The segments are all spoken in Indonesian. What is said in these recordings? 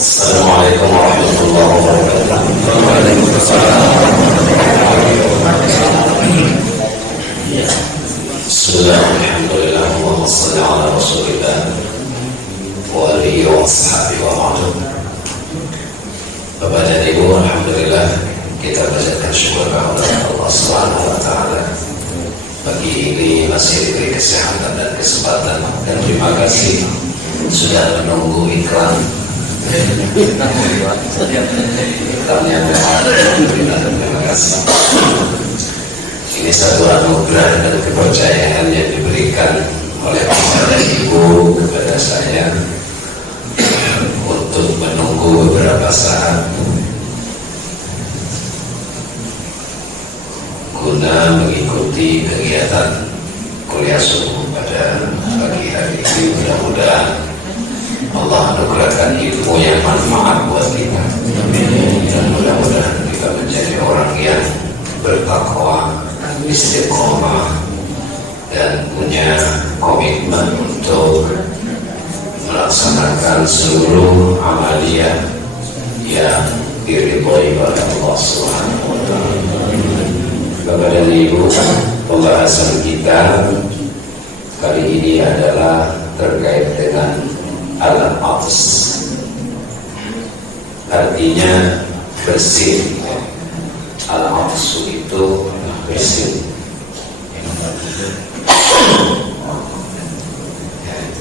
Assalamualaikum warahmatullahi wabarakatuh. Waalaikumsalam. Bismillah, alhamdulillah, Allahumma salli ala rasulillah wa alihi wa ashabihi wa ma'aduh. Bapak dan Ibu, alhamdulillah kita panjatkan syukur kepada Allah Subhanahu wa taala. Pagi ini masih diberi kesehatan dan kesempatan, dan terima kasih sudah menunggu iklan. Iklannya terima kasih. Ini satu anugerah dan kepercayaan yang diberikan oleh Bapak dan Ibu kepada saya untuk menunggu beberapa saat guna mengikuti kegiatan kuliah subuh pada pagi hari ini. Mudah-mudahan Allah anugerahkan ilmu yang manfaat buat kita, dan mudah-mudahan kita menjadi orang yang bertakwa, istiqomah, dan punya komitmen untuk melaksanakan seluruh amaliyah yang diridhoi oleh Allah Subhanahu wa taala. Bapak dan Ibu, pembahasan kita kali ini adalah terkait dengan al-aqs, artinya bersih. Al-aqsu itu bersih.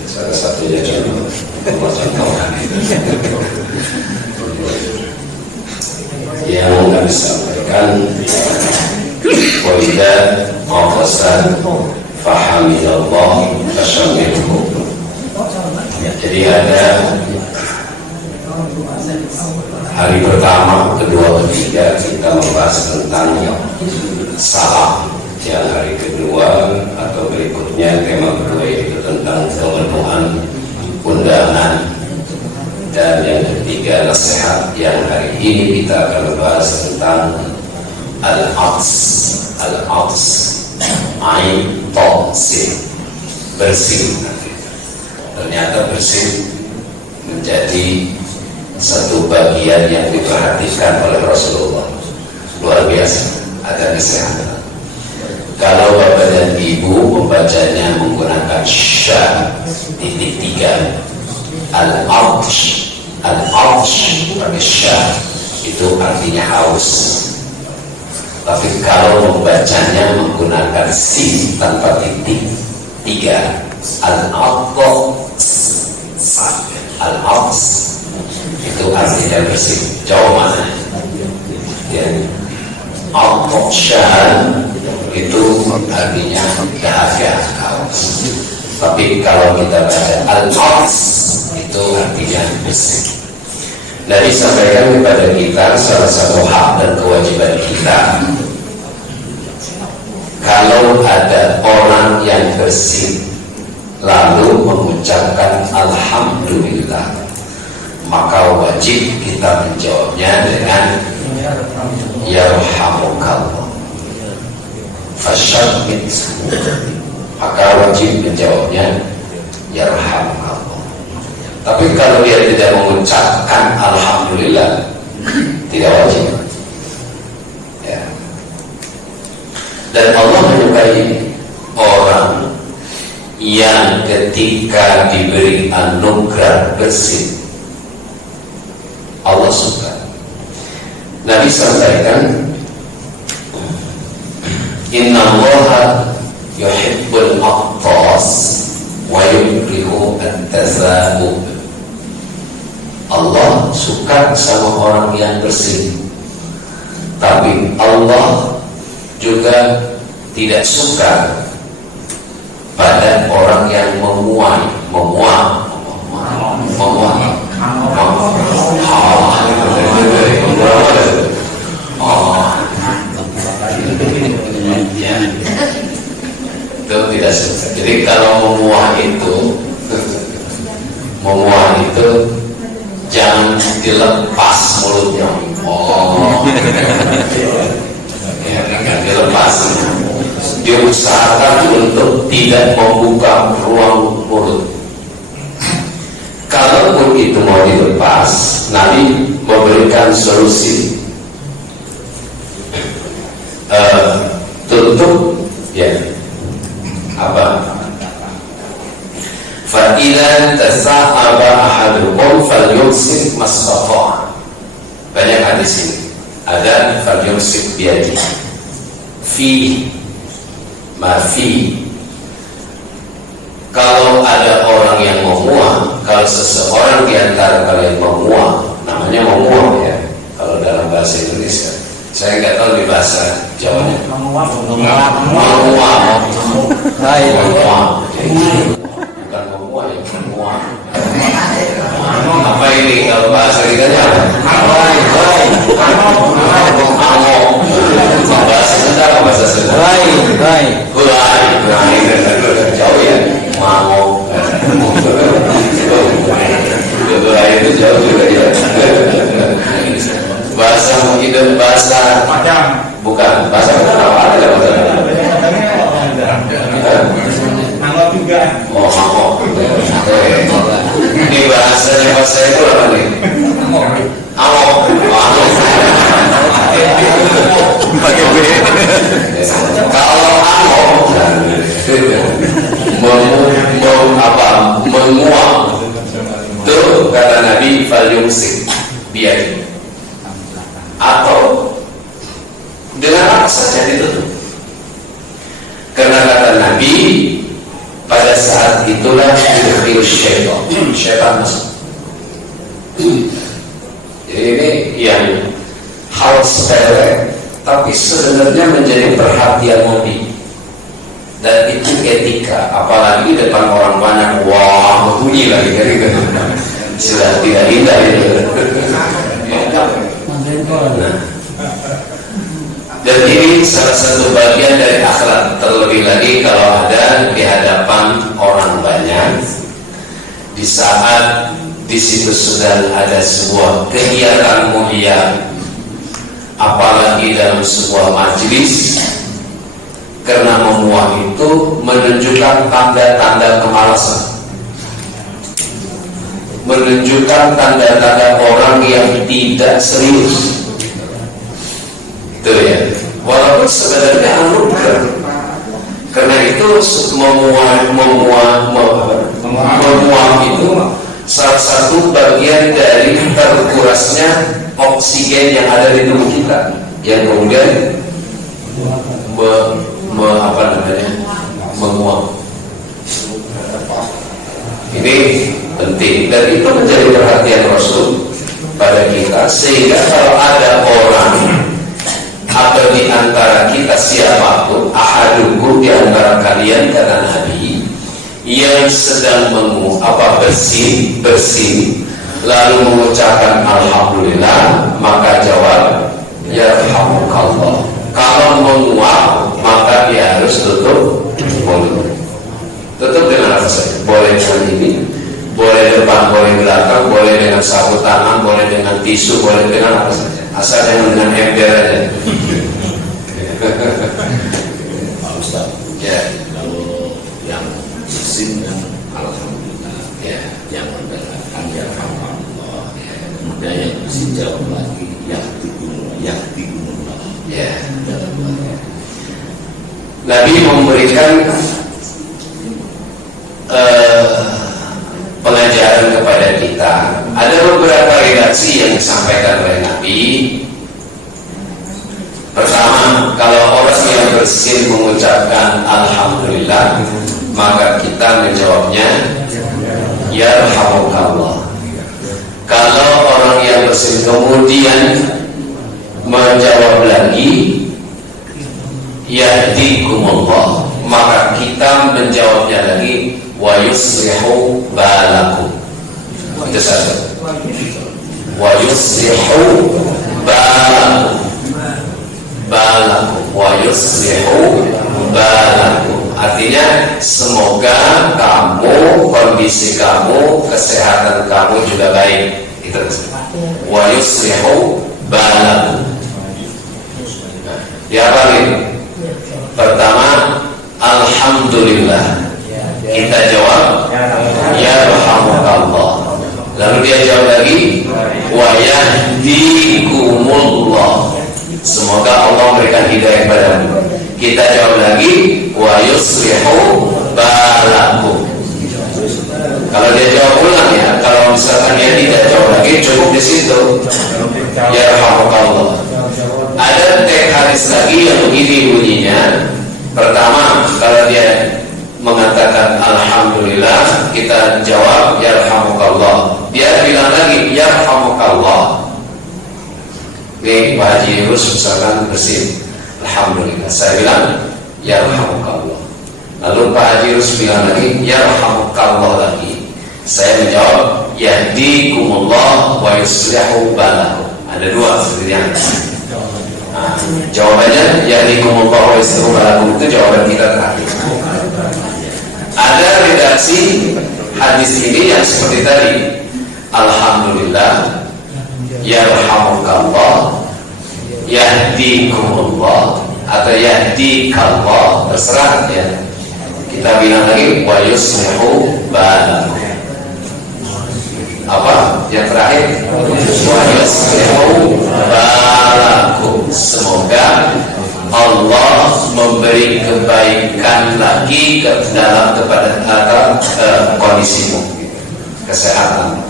Salah satunya contoh yang kami sampaikan, wa idza qafasa fahamidallah fasyamilhu. Jadi ada hari pertama, kedua, ketiga kita membahas tentang salam. Yang hari kedua atau berikutnya tema kedua itu tentang pemenuhan undangan, dan yang ketiga nasihat. Yang hari ini kita akan membahas tentang al-aqs. Al-aqs ain ta sin, bersih. Ternyata bersih menjadi satu bagian yang diperhatikan oleh Rasulullah. Luar biasa, ada kesehatan. Kalau Bapak dan Ibu membacanya menggunakan sya titik 3, al-aqsh, al-aqsh pakai sya, itu artinya haus. Tapi kalau membacanya menggunakan sin tanpa titik 3, al-aqsh, al-aqsh itu artinya bersih. Jauh mana? Ya, al-aqshan itu artinya dahaga, haus. Tapi kalau kita baca al-aqsh itu artinya bersih. Nabi sampaikan kepada kita salah satu hak dan kewajiban kita, kalau ada orang yang bersih lalu mengucapkan alhamdulillah, maka wajib kita menjawabnya dengan yarhamukallah. Fasyamit, maka wajib menjawabnya yarhamukallah. Tapi kalau dia tidak mengucapkan alhamdulillah, tidak wajib. Ya. Dan Allah menyukai orang yang ketika diberi anugerah bersih, Allah suka. Nabi sampaikan, inna allaha yuhibbul aqtas wa yukrihu at-tazabub. Allah suka sama orang yang bersih, tapi Allah juga tidak suka pada orang yang memuai. Itu tidak suka. Jadi kalau memuah itu jangan dilepas mulutnya. Ya, jangan dilepas. Diusahakan untuk tidak membuka ruang mulut. Kalau makhluk itu mau dilepas, Nabi memberikan solusi. Tutup ya apa? Fa idza tasa'aba ahadukum falyumsik masfata'a. Banyak hadis ini. Ada falyumsik biadi. Fi ma fi. Kalau ada orang yang menguap, kalau seseorang di antara kalian menguap, namanya menguap ya. Kalau dalam bahasa Indonesia, saya nggak tahu di bahasa Jawanya. Menguap. Bukan menguap ya, menguap. Apa ini kalau bahasa Indonesia? Bahasa Sunda apa bahasa Sunda? Jauh ya. Mau itu jauh juga ya. Bahasa mungkin bahasa bukan bahasa apa ada bahasa Angok juga. Oh Angok. Ini bahasanya bahasa itu apa nih? Angok. Pakai B. Kalau Angok menguap tuh kata Nabi falyumsik biadi, atau dengan apa saja ditutup, karena kata Nabi pada saat itulah syaitan masuk. Jadi ini yang hal sepele tapi sebenarnya menjadi perhatian Nabi. Dan itu etika, apalagi depan orang banyak, wah berbunyi lagi dari gitu. Sudah tidak indah itu. Dan ini salah satu bagian dari akhlak. Terlebih lagi kalau ada di hadapan orang banyak, di saat di situ sudah ada sebuah kegiatan mulia, apalagi dalam sebuah majelis. Karena menguap itu menunjukkan tanda-tanda kemalasan, menunjukkan tanda-tanda orang yang tidak serius. Itu ya. Walaupun sebenarnya anugerah. Karena itu menguap itu salah satu bagian dari terkurasnya oksigen yang ada di tubuh kita, yang kemudian menguap. Ini penting dan itu menjadi perhatian Rasul pada kita, sehingga kalau ada orang atau di antara kita siapapun, ahadukum di antara kalian kata Nabi, yang sedang bersin lalu mengucapkan alhamdulillah, maka jawab yarhamukallah. Kalau menguap maka dia harus tutup mulut. Tutup dengan apa saja? Boleh dengan ini, boleh depan, boleh belakang, boleh dengan sapu tangan, boleh dengan tisu, boleh dengan apa saja. Asal jangan dengan ember aja. Pak Ustaz, Ya. kalau yang bersin dan alhamdulillah, Ya. yang mendengarkan ya alhamdulillah, kemudian yang bersin jawab lagi yahdikumullah. Ya. Nabi memberikan pengajaran kepada kita. Ada beberapa redaksi yang disampaikan oleh Nabi. Pertama, kalau orang yang bersin mengucapkan alhamdulillah, maka kita menjawabnya yarhamukallah. Kalau orang yang bersin kemudian menjawab lagi yahdikumullah, maka kita menjawabnya lagi wa yuslihu balakum. Itu saja. Wa yuslihu balakum. Wa yuslihu balakum. Artinya semoga kamu, kondisi kamu, kesehatan kamu juga baik. Itu. Wa yuslihu balakum. Ya paling pertama alhamdulillah, kita jawab ya rahmatullah. Lalu wa yahdikumullah. Semoga Allah memberikan hidayah kepadamu. Kita jawab lagi, wa yuslihu balakum. Kalau dia jawab ulang ya, kalau misalkan dia tidak jawab lagi, cukup di situ. Yarhamukallah. Ada teks hadis lagi yang begini bunyinya. Pertama, kalau dia mengatakan alhamdulillah, kita jawab yarhamukallah. Dia bilang lagi yarhamukallah. Oke, Pak Haji Yus misalkan bersin, alhamdulillah. Saya bilang yarhamukallah. Lalu Pak Haji Yus bilang lagi yarhamukallah lagi. Saya menjawab yahdikumullah wa yuslihu balakum. Ada dua sebenarnya. Nah, jawabannya yahdikumullah wa yuslihu balakum itu jawaban kita terakhir. Ada redaksi hadis ini yang seperti tadi. Alhamdulillah, yarhamukallah, yahdikumullah atau yahdikallah, terserah ya. Kita bilang lagi wa yuslihu balakum. Apa yang terakhir? Wa yuslihu balakum. Semoga Allah memberi kebaikan lagi dalam kepada kondisimu, kesehatan.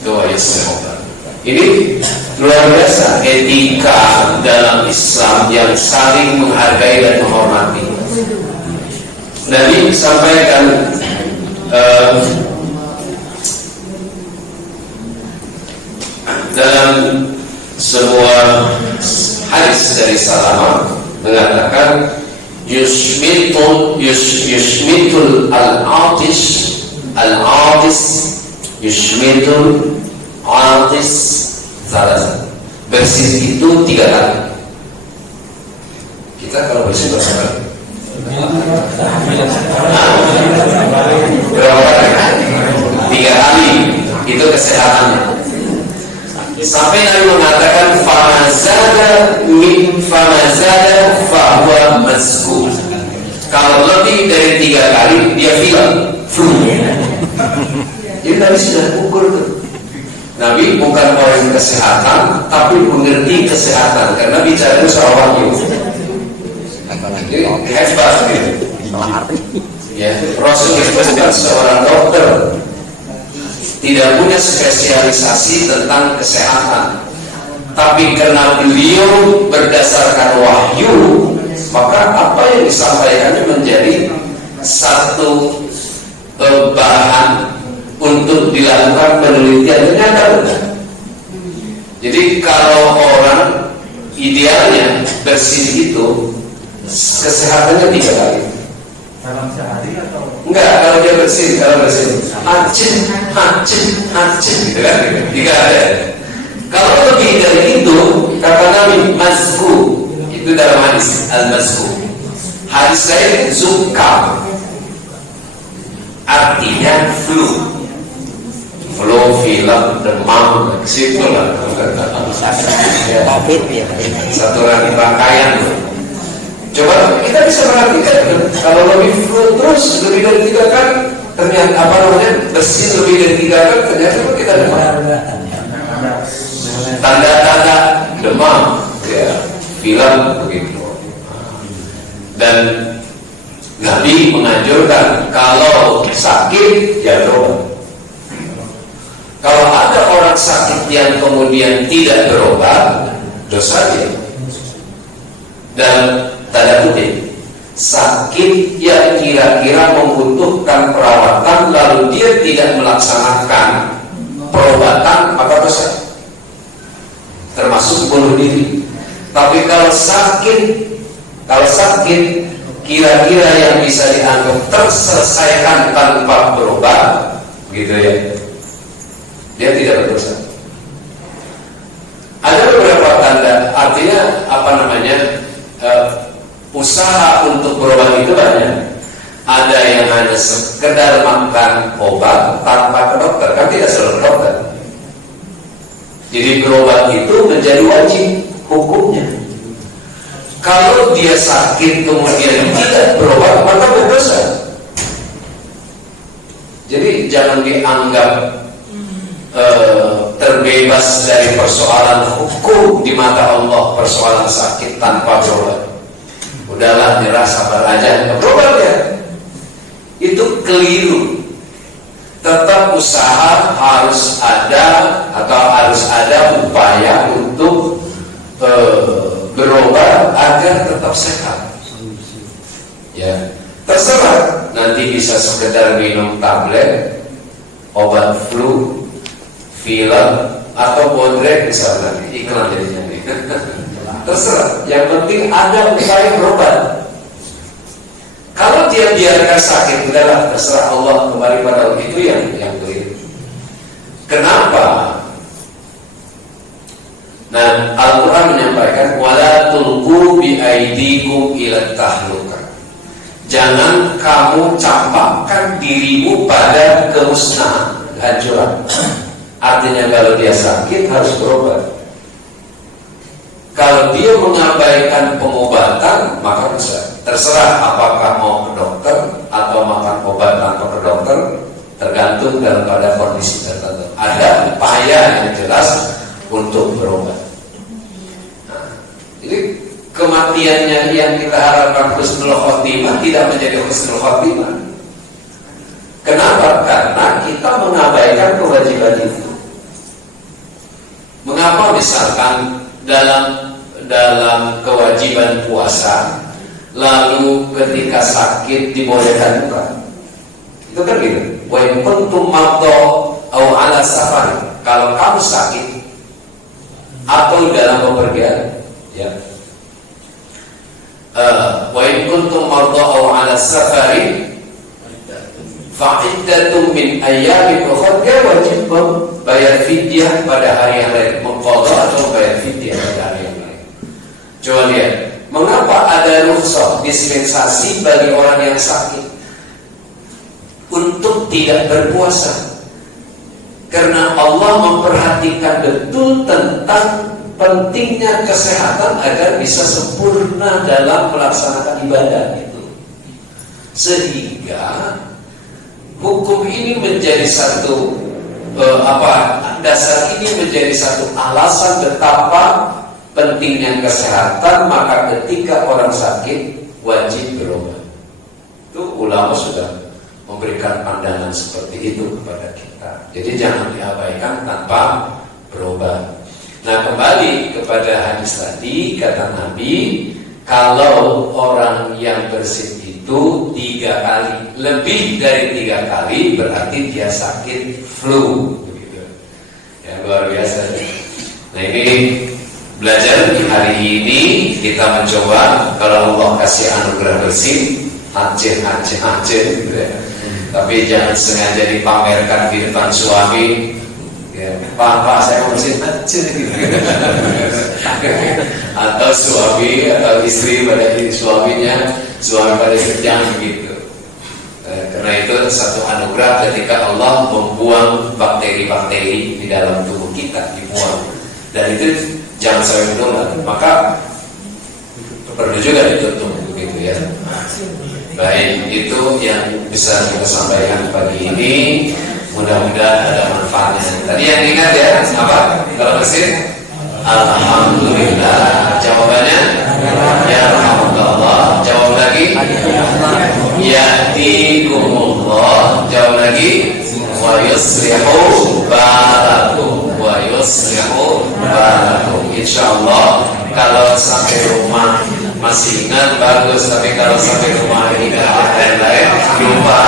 Itu wa yuslihu balakum. Ini luar biasa etika dalam Islam yang saling menghargai dan menghormati. Nabi sampaikan dalam sebuah hadis dari Salamah mengatakan yushmitul al-atis yushmitul atis salah. Bersin itu 3 kali. Kita kalau bersin berapa kali? Berapa kali? 3 kali. Itu kesehatannya. Sampai Nabi mengatakan famazada fahuwa mazkur. Kalau lebih dari 3 kali dia flu. Jadi Nabi sudah ukur tuh. Nabi bukan orang kesehatan, tapi mengerti kesehatan karena bicara soal wahyu. Jadi hebat gitu. Ya, Rasul itu bukan seorang dokter. Tidak punya spesialisasi tentang kesehatan, tapi karena beliau berdasarkan wahyu, maka apa yang disampaikannya menjadi satu bahan untuk dilakukan penelitian. Ternyata benar. Jadi kalau orang idealnya bersih itu kesehatannya 3 kali. Dalam sehari atau? Enggak, kalau dia bersih, hacin gitu kan, 3 ada. Kalau lebih dari itu, kata Nabi mazku, itu dalam hadis al-mazku. Hadis lain zukam, artinya flu, film, demam, situ lah. Saturasi rangkaian. Coba kita bisa perhatikan kalau lebih flu terus lebih dari 3 kali, ternyata bersih lebih dari 3 kali, ternyata kita demam. Tanda-tanda demam, ya, film begitu. Dan Nabi menganjurkan kalau sakit ya berobat. Kalau ada orang sakit yang kemudian tidak berobat, dosa dia. Dan tanda kutip, sakit yang kira-kira membutuhkan perawatan lalu dia tidak melaksanakan perobatan, maka dosa, termasuk bunuh diri. Tapi kalau sakit kira-kira yang bisa dianggap terselesaikan tanpa berobat, gitu ya, dia tidak berdosa. Ada beberapa tanda, artinya usaha untuk berobat itu banyak. Ada yang hanya sekedar makan obat tanpa ke dokter, kan tidak selalu ke dokter. Jadi berobat itu menjadi wajib hukumnya. Kalau dia sakit kemudian tidak berobat, maka berdosa. Jadi jangan dianggap terbebas dari persoalan hukum di mata Allah, persoalan sakit tanpa berobat. Udahlah, nyerah, sabar aja, nggak berobat ya. Itu keliru. Tetap usaha harus ada, atau harus ada upaya untuk berobat agar tetap sehat. Ya, terserah. Nanti bisa sekedar minum tablet, obat flu, film, atau bodrek misalnya, iklan jadinya. Terserah. Yang penting ada upaya berobat. Kalau dia biarkan sakit, udahlah, terserah Allah, kembali pada itu yang keliru. Kenapa? Nah, Al-Quran menyampaikan wala tulqu bi aidikum ila tahluka. Jangan kamu campakkan dirimu pada kemusnahan, kehancuran. Artinya kalau dia sakit harus berobat. Kalau dia mengabaikan pengobatan, maka bisa. Terserah apakah mau ke dokter atau makan obat tanpa ke dokter, tergantung daripada kondisi tertentu. Ada upaya yang jelas untuk berobat. Nah, jadi kematiannya yang kita harapkan husnul khotimah tidak menjadi husnul khotimah. Kenapa? Karena kita mengabaikan kewajiban itu. Mengapa misalkan dalam kewajiban puasa, lalu ketika sakit dibolehkan buka? Itu kan gitu. Wa in kuntum marda aw ala safar. Kalau kamu sakit atau dalam bepergian, ya. Wa in kuntum marda aw ala safari fa iddatum min ayyamin ukhra, dia wajib bayar fidyah pada hari yang lain, mengqadha atau bayar fidyah pada hari yang lain. Coba lihat, mengapa ada rukhsah, dispensasi bagi orang yang sakit untuk tidak berpuasa? Karena Allah memperhatikan betul tentang pentingnya kesehatan agar bisa sempurna dalam melaksanakan ibadah itu. Sehingga hukum ini menjadi satu dasar ini menjadi satu alasan betapa pentingnya kesehatan. Maka ketika orang sakit wajib berobat. Itu ulama sudah memberikan pandangan seperti itu kepada kita. Jadi jangan diabaikan tanpa berobat. Nah, kembali kepada hadis tadi, kata Nabi, kalau orang yang bersin itu 3 kali, lebih dari 3 kali, berarti dia sakit flu. Begitu. Ya, luar biasa. Nah, ini belajar di hari ini kita mencoba, kalau Allah kasih anugerah bersih, aceh gitu ya. Tapi jangan sengaja dipamerkan di depan suami. Ya, Pak, saya mau bersihin aceh gitu. Atau suami atau istri pada suaminya, suami pada kerjaan begitu. Karena itu satu anugerah ketika Allah membuang bakteri-bakteri di dalam tubuh kita, dibuang. Dan itu jangan sampai menular. Maka perlu juga ditutup begitu ya. Baik, itu yang bisa kita sampaikan pagi ini. Mudah-mudahan ada manfaatnya. Tadi yang ingat ya, apa? Kalau bersih, alhamdulillah. Jawabannya, ya alhamdulillah. Jawab lagi, ya'tikumullah. Jawab lagi, wa yuslihu balakum. Wa yuslihu balakum. Insyaallah kalau sampai rumah masih ingat bagus, tapi kalau sampai rumah tidak ada yang lain lupa.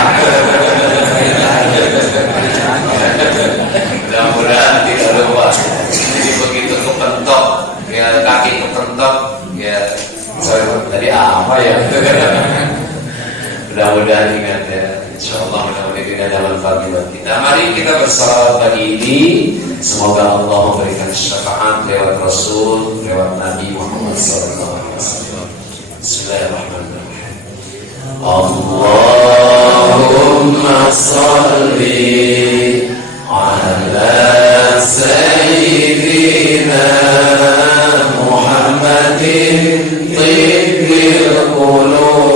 Mudah-mudahan tidak lupa. Jadi begitu kepentok, ya kaki kepentok, ya sorry tadi apa ya? Mudah-mudahan ingat ya. Insyaallah mudah-mudahan tidak ada manfaat buat kita. Mari kita bersalawat pagi ini. Semoga Allah memberikan syafaat lewat Rasul, lewat Nabi Muhammad SAW. Bismillahirrahmanirrahim. Allahumma salli ala sayyidina Muhammadin tibbil qulub